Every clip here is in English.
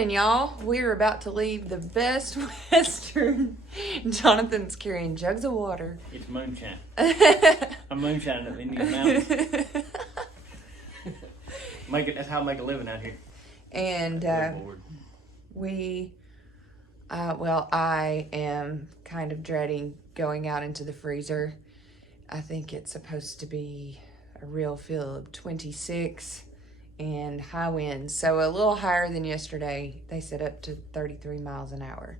morning, y'all. We're about to leave the Best Western. Jonathan's carrying jugs of water. It's moonshine. I'm moonshining up in these mountains. That's how I make a living out here. And I am kind of dreading going out into the freezer. I think it's supposed to be a real feel of 26 and high winds. So a little higher than yesterday. They said up to 33 miles an hour.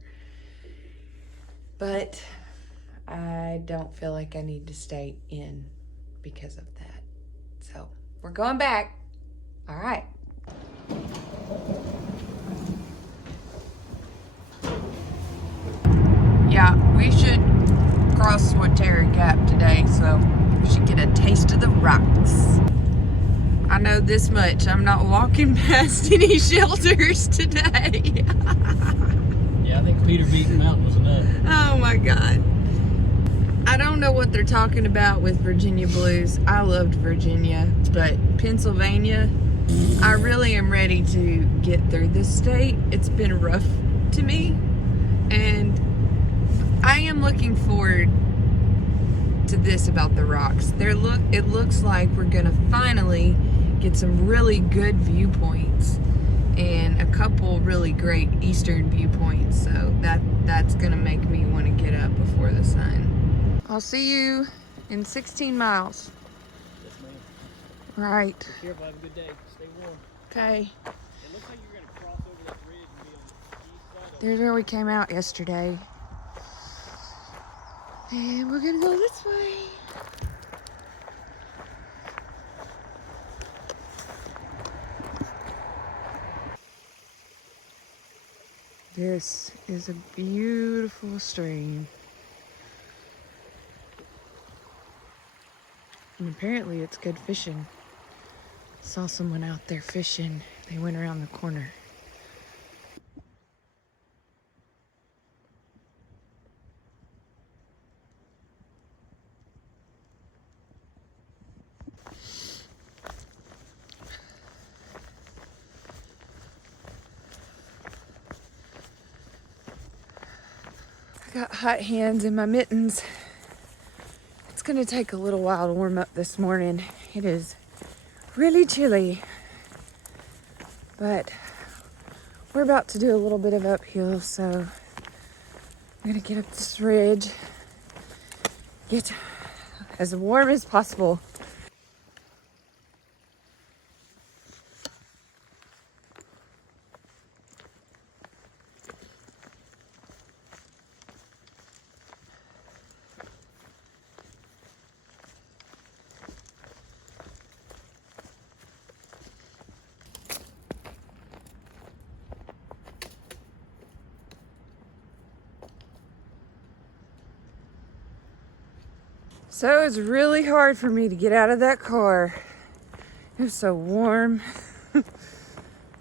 But I don't feel like I need to stay in because of that. So we're going back. All right. Yeah, we should cross Swatara Gap today, so we should get a taste of the rocks. I know this much. I'm not walking past any shelters today. Yeah, I think Peter Beaton Mountain was enough. Oh my God. I don't know what they're talking about with Virginia blues. I loved Virginia, but Pennsylvania, I really am ready to get through this state. It's been rough to me, and I am looking forward to this about the rocks. It looks like we're gonna finally get some really good viewpoints and a couple really great eastern viewpoints. So that's gonna make me want to get up before the sun. I'll see you in 16 miles. Yes, ma'am. Right. Be careful, have a good day. Stay warm. Okay. It looks like you're gonna cross over that bridge and be on the east side of There's where we came out yesterday. And we're gonna go this way. This is a beautiful stream. And apparently it's good fishing. Saw someone out there fishing. They went around the corner. I got hot hands in my mittens. It's gonna take a little while to warm up this morning. It is really chilly, but we're about to do a little bit of uphill, so I'm gonna get up this ridge, get as warm as possible. So it's really hard for me to get out of that car. It was so warm.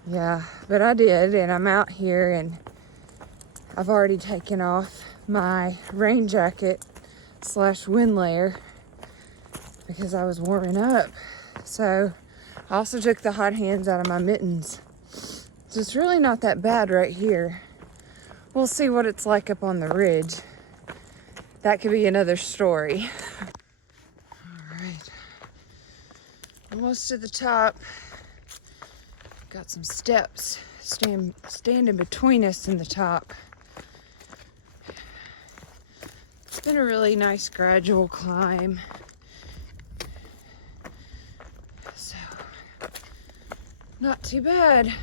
Yeah, but I did, and I'm out here, and I've already taken off my rain jacket / wind layer because I was warming up. So I also took the hot hands out of my mittens. So it's really not that bad right here. We'll see what it's like up on the ridge. That could be another story. All right, almost to the top. Got some steps standing between us and the top. It's been a really nice gradual climb. So, not too bad.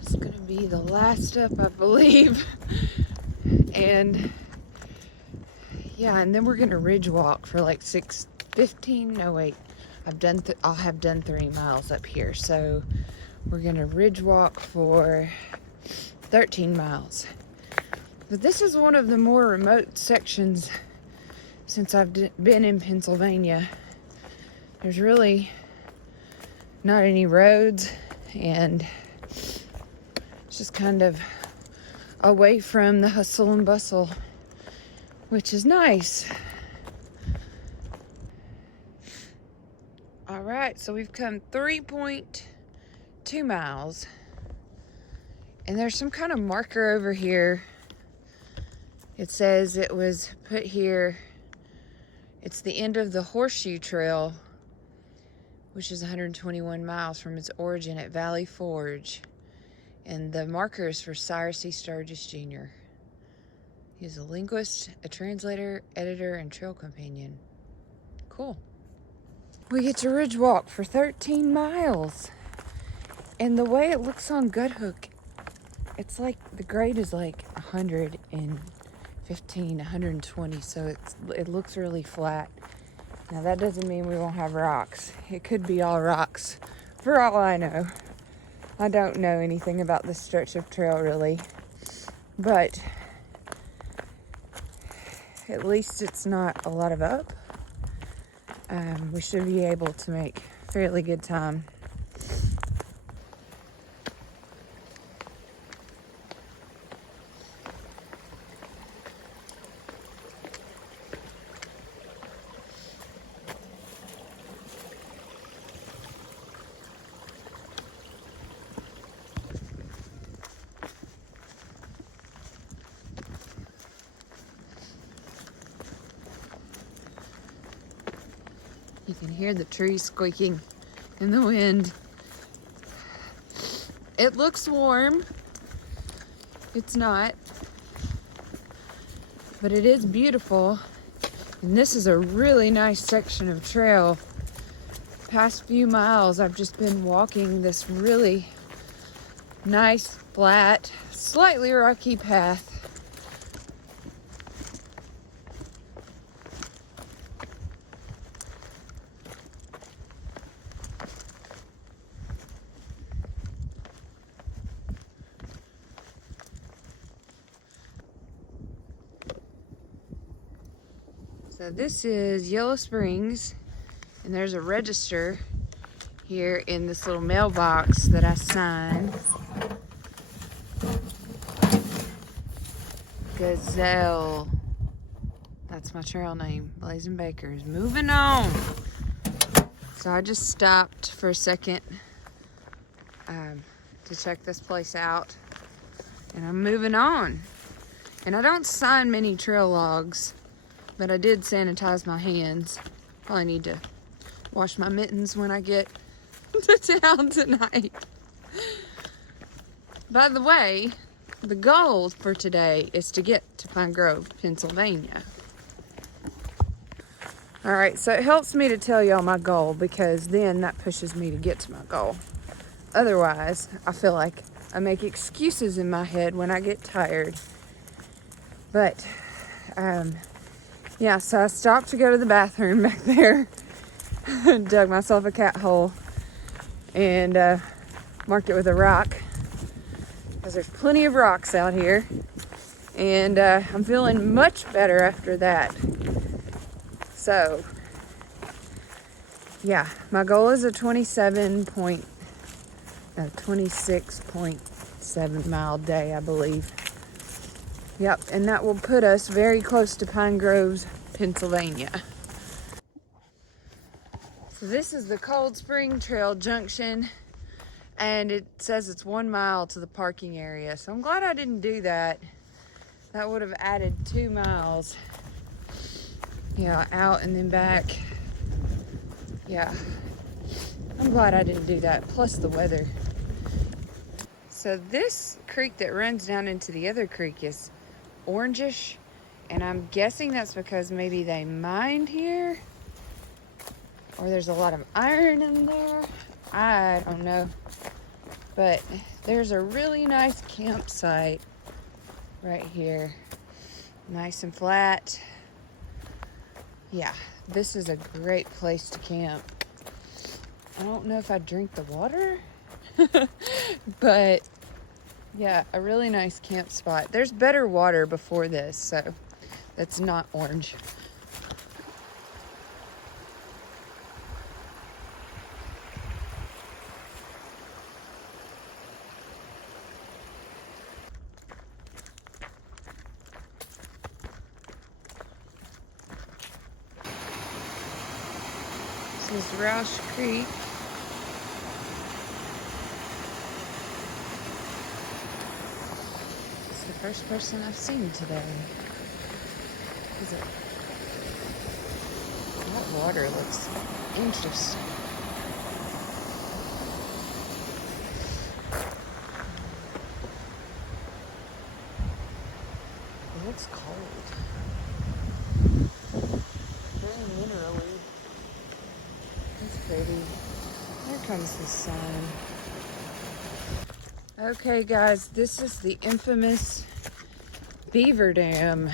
It's gonna be the last step, I believe. And yeah, and then we're gonna ridge walk for like 15. No, wait, I'll have done 3 miles up here. So we're gonna ridge walk for 13 miles. But this is one of the more remote sections since I've been in Pennsylvania. There's really not any roads, and Just kind of away from the hustle and bustle, which is nice. All right, so we've come 3.2 miles. And there's some kind of marker over here. It says it was put here. It's the end of the Horseshoe Trail, which is 121 miles from its origin at Valley Forge. And the marker is for Cyrus C. Sturgis Jr. He's a linguist, a translator, editor, and trail companion. Cool. We get to ridge walk for 13 miles. And the way it looks on Guthook, it's like the grade is like 115, 120, so it looks really flat. Now that doesn't mean we won't have rocks. It could be all rocks, for all I know. I don't know anything about this stretch of trail really, but at least it's not a lot of up. We should be able to make fairly good time. You can hear the trees squeaking in the wind. It looks warm. It's not. But it is beautiful. And this is a really nice section of trail. Past few miles, I've just been walking this really nice, flat, slightly rocky path. So this is Yellow Springs, and there's a register here in this little mailbox that I signed. Gazelle. That's my trail name, Blazing Bakers. Moving on. So I just stopped for a second to check this place out, and I'm moving on. And I don't sign many trail logs, but I did sanitize my hands. Probably need to wash my mittens when I get to town tonight. By the way, the goal for today is to get to Pine Grove, Pennsylvania. All right, so it helps me to tell y'all my goal because then that pushes me to get to my goal. Otherwise, I feel like I make excuses in my head when I get tired. But, yeah, so I stopped to go to the bathroom back there, dug myself a cat hole, and marked it with a rock, because there's plenty of rocks out here, and I'm feeling much better after that. So, yeah, my goal is a 26.7 mile day, I believe. Yep, and that will put us very close to Pine Groves, Pennsylvania. So this is the Cold Spring Trail Junction, and it says it's 1 mile to the parking area. So I'm glad I didn't do that. That would have added 2 miles. Yeah, out and then back. Yeah, I'm glad I didn't do that, plus the weather. So this creek that runs down into the other creek is orangish, and I'm guessing that's because maybe they mined here, or there's a lot of iron in there. I don't know, but there's a really nice campsite right here, nice and flat. Yeah, this is a great place to camp. I don't know if I drink the water, but yeah, a really nice camp spot. There's better water before this, so that's not orange. This is Roush Creek. It's the first person I've seen today. Is it? That water looks interesting. It looks cold. Very minerally. That's pretty. There comes the sun. Okay guys, this is the infamous Beaver Dam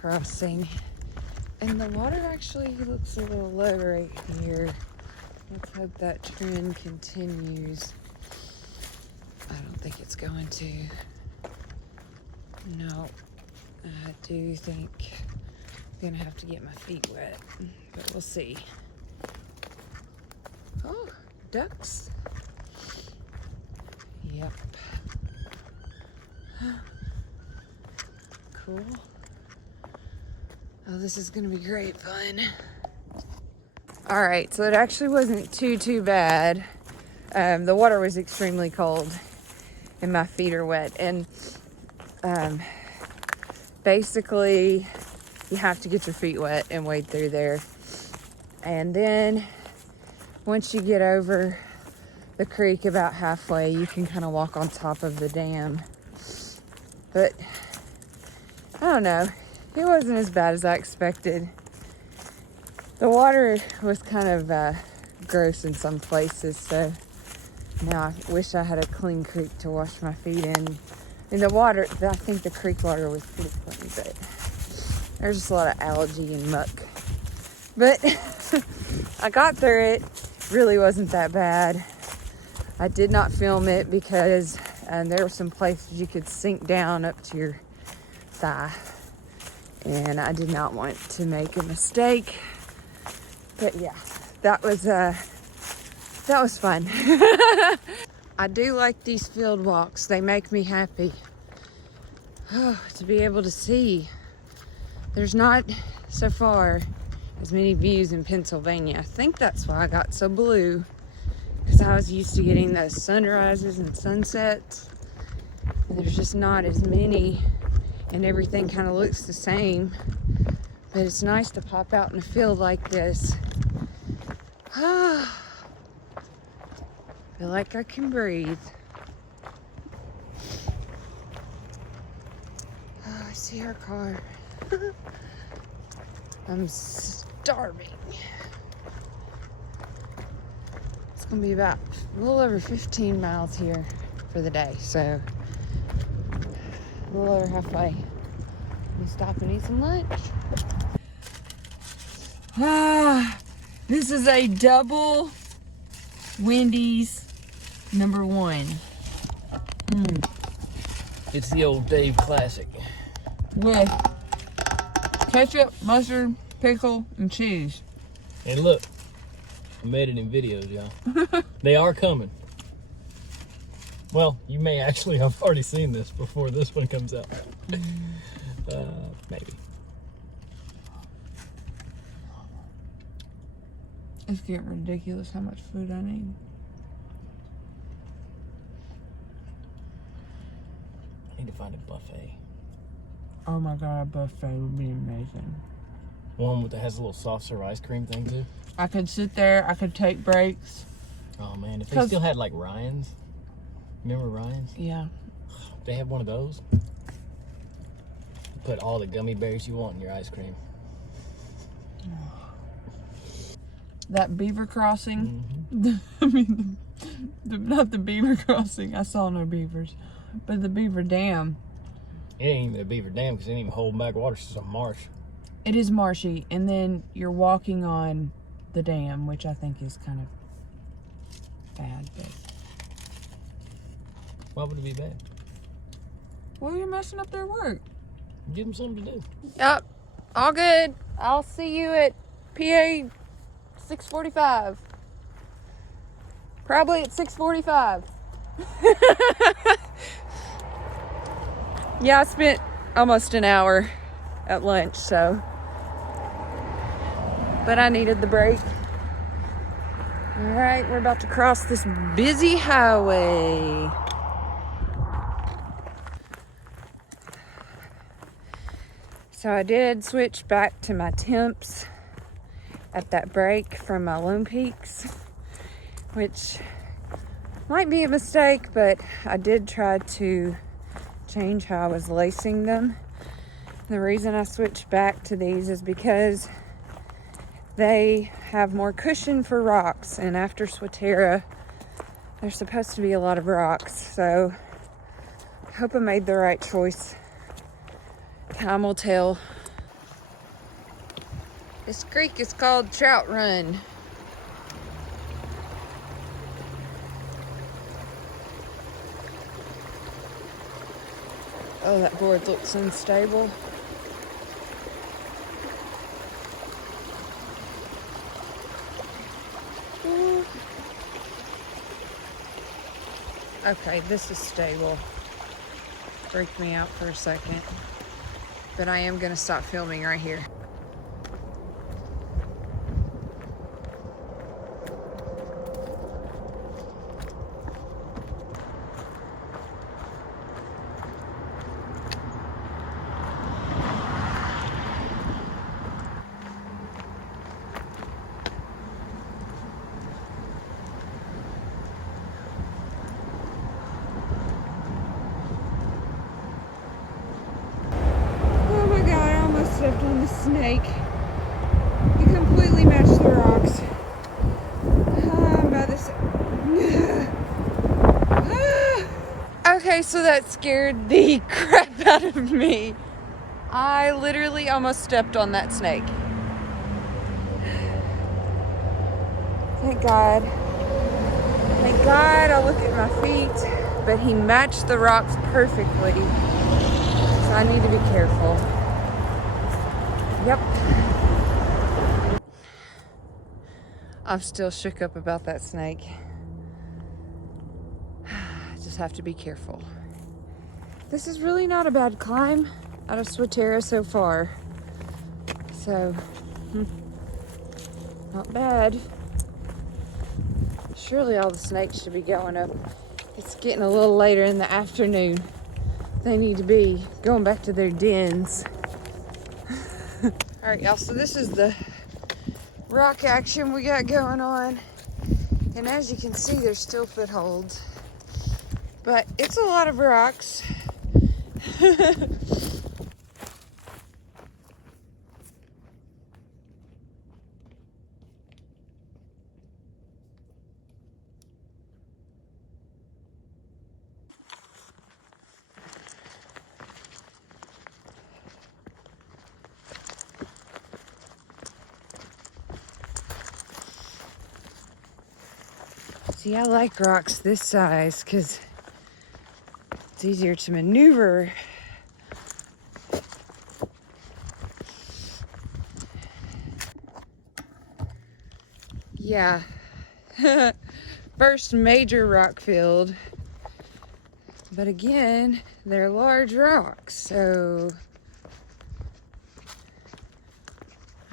Crossing. And the water actually looks a little low right here. Let's hope that trend continues. I don't think it's going to. No, I do think I'm gonna have to get my feet wet, but we'll see. Oh, ducks. Yep. Cool. Oh, this is gonna be great fun. All right, so it actually wasn't too bad. The water was extremely cold and my feet are wet. And basically you have to get your feet wet and wade through there. And then once you get over the creek about halfway, you can kind of walk on top of the dam. But I don't know, it wasn't as bad as I expected. The water was kind of gross in some places, so now I wish I had a clean creek to wash my feet in. And the water, I think the creek water was pretty clean, but there's just a lot of algae and muck. But I got through it. Really wasn't that bad. I did not film it because there were some places you could sink down up to your thigh. And I did not want to make a mistake. But yeah, that was fun. I do like these field walks. They make me happy. Oh, to be able to see. There's not so far as many views in Pennsylvania. I think that's why I got so blue, because I was used to getting those sunrises and sunsets. And there's just not as many, and everything kind of looks the same. But it's nice to pop out in a field like this. Feel like I can breathe. Oh, I see our car. I'm starving. It's gonna be about a little over 15 miles here for the day, so a little over halfway. We stop and eat some lunch. This is a double Wendy's #1. It's the old Dave classic. With ketchup, mustard, pickle, and cheese. And look, I made it in videos, y'all. They are coming. Well, you may actually have already seen this before this one comes out. Maybe. It's getting ridiculous how much food I need. I need to find a buffet. Oh my god, a buffet would be amazing. One that has a little soft serve ice cream thing too. I could sit there, I could take breaks. Oh man, if they still had like Ryan's. Remember Ryan's? Yeah. They have one of those. Put all the gummy bears you want in your ice cream. That Beaver Crossing, I mean, not the Beaver Crossing, I saw no beavers, but the Beaver Dam. It ain't even a beaver dam because it ain't even holding back water. It's just a marsh. It is marshy, and then you're walking on the dam, which I think is kind of bad, but... Why would it be bad? Well, you're messing up their work. Give them something to do. Yep, all good. I'll see you at PA 6:45. Probably at 6:45. Yeah, I spent almost an hour at lunch, so but I needed the break. All right, we're about to cross this busy highway. So I did switch back to my temps at that break from my Lone Peaks, which might be a mistake, but I did try to change how I was lacing them. The reason I switched back to these is because they have more cushion for rocks, and after Swatera there's supposed to be a lot of rocks, so I hope I made the right choice. Time will tell. This creek is called Trout Run. Oh, that board looks unstable. Okay, this is stable. Freaked me out for a second. But I am gonna stop filming right here. Stepped on the snake. He completely matched the rocks. I'm by this. Okay, so that scared the crap out of me. I literally almost stepped on that snake. Thank God. Thank God I look at my feet, but he matched the rocks perfectly. So I need to be careful. Yep. I'm still shook up about that snake. I just have to be careful. This is really not a bad climb out of Swatera so far. So, not bad. Surely all the snakes should be going up. It's getting a little later in the afternoon. They need to be going back to their dens. All right, y'all, so this is the rock action we got going on. And as you can see, there's still footholds. But it's a lot of rocks. See, I like rocks this size because it's easier to maneuver. Yeah. First major rock field. But again, they're large rocks, so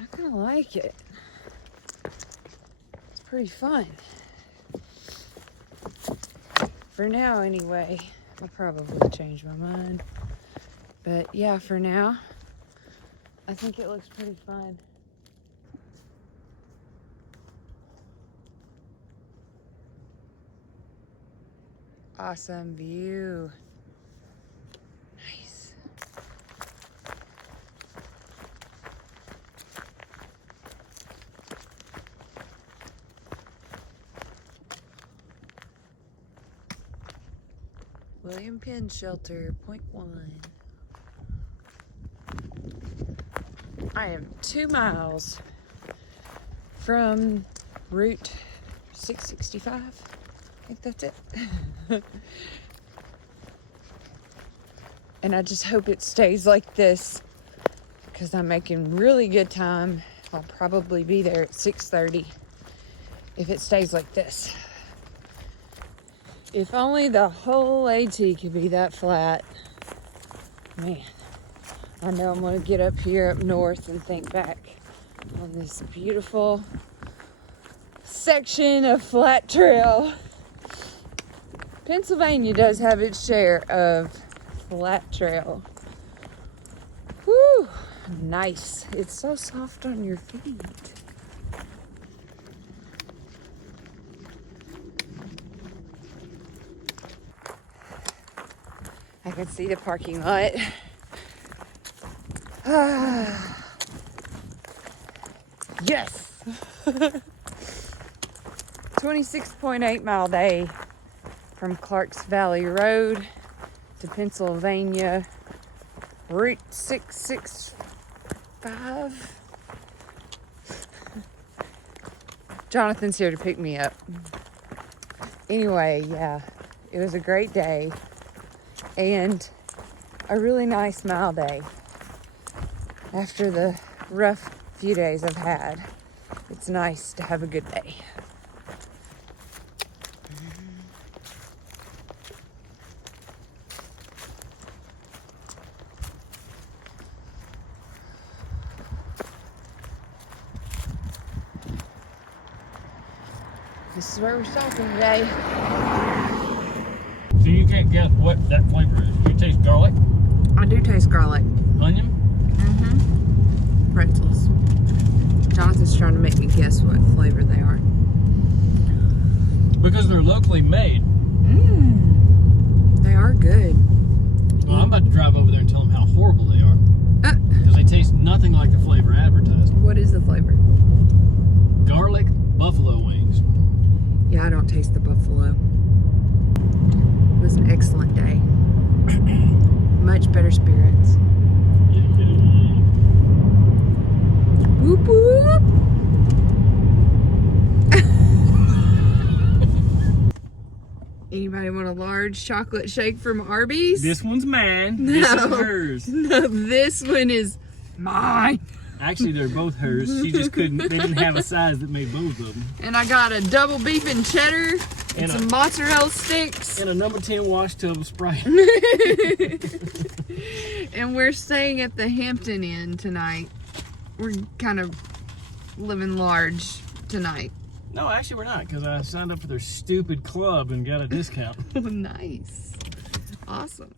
I kind of like it. It's pretty fun. For now, anyway. I'll probably change my mind. But yeah, for now, I think it looks pretty fun. Awesome view. Nice. William Penn Shelter, point 1. I am 2 miles from Route 665. I think that's it. And I just hope it stays like this because I'm making really good time. I'll probably be there at 6:30 if it stays like this. If only the whole AT could be that flat. Man, I know I'm gonna get up here up north and think back on this beautiful section of flat trail. Pennsylvania does have its share of flat trail. Whew, nice. It's so soft on your feet. I can see the parking lot. Yes! 26.8 mile day from Clarks Valley Road to Pennsylvania Route 665. Jonathan's here to pick me up. Anyway, yeah, it was a great day and a really nice mile day. After the rough few days I've had, it's nice to have a good day. This is where we're stopping today. So you can't guess what that flavor is. You taste garlic? I do taste garlic. Onion? Mm-hmm. Pretzels. Jonathan's trying to make me guess what flavor they are. Because they're locally made. They are good. Well, I'm about to drive over there and tell them how horrible they are. Because they taste nothing like the flavor advertised. What is the flavor? Garlic buffalo wings. Yeah, I don't taste the buffalo. It was an excellent day. Much better spirits. Whoop whoop! Anybody want a large chocolate shake from Arby's? This one's mine. This is hers. No, this one is mine. Actually, they're both hers. She just couldn't, they didn't have a size that made both of them. And I got a double beef and cheddar and some mozzarella sticks. And a number 10 wash tub of Sprite. And we're staying at the Hampton Inn tonight. We're kind of living large tonight. No, actually we're not, because I signed up for their stupid club and got a discount. Nice. Awesome.